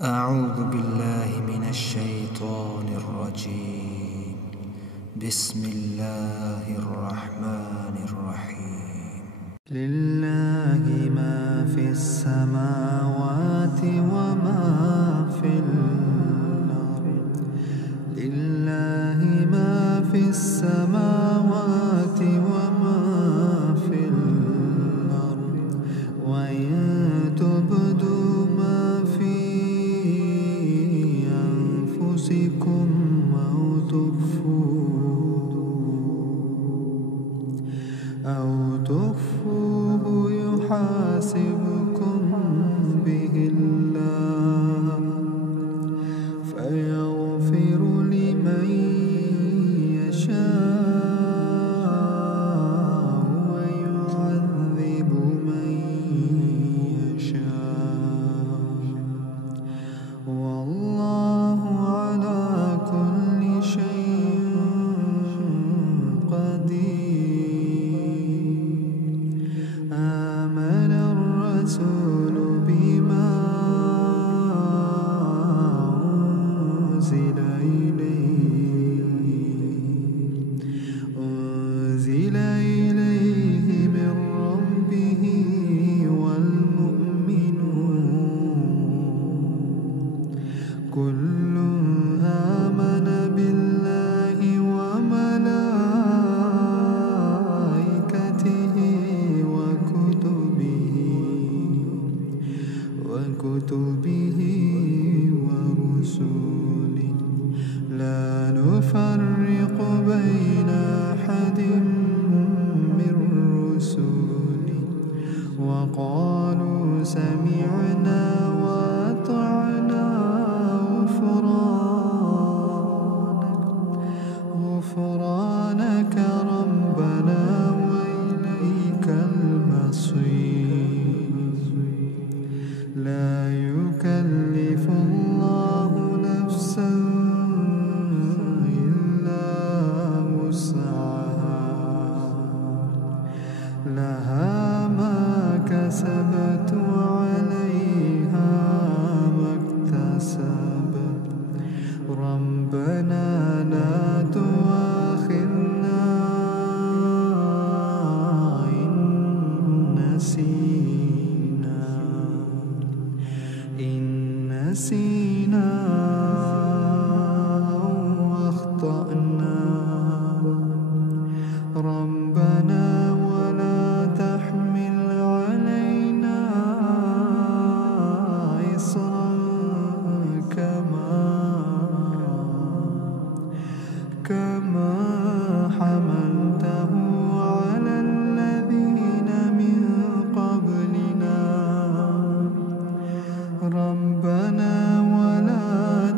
أعوذ بالله من الشيطان الرجيم. بسم الله الرحمن الرحيم. لله ما في السماوات وما في الأرض. لله ما في السماوات وما في الأرض. وإن تبدوا ما في أنفسكم أو تخفوه يحاسبكم به الله فيغفر لمن يشاء ويعذب من يشاء والله على كل شيء قدير. آمن الرسول بما أنزل إليه من ربه والمؤمنون كل آمن بالله وملائكته وكتبه ورسله لا نفرق بين أحد من رسله وقالوا سمعنا وأطعنا غفرانك ربنا وإليك المصير. لا يكلف الله نفسا إلا وسعها لها ما كسبت وعليها ما اكتسبت ربنا لا تؤاخذنا إن نسينا أو أخطأنا ربنا ولا تحمل علينا إصرا كما حملته على الذين من قبلنا ربنا ولا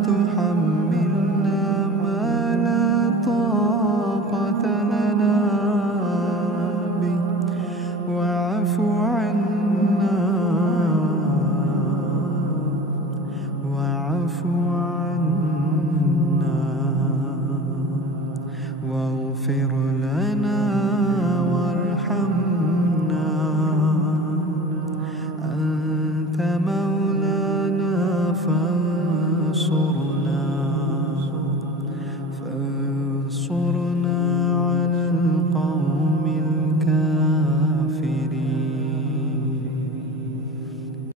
تحملنا ما لا طاقة لنا به واعف عنا واغفر لنا وارحمنا أنت مولانا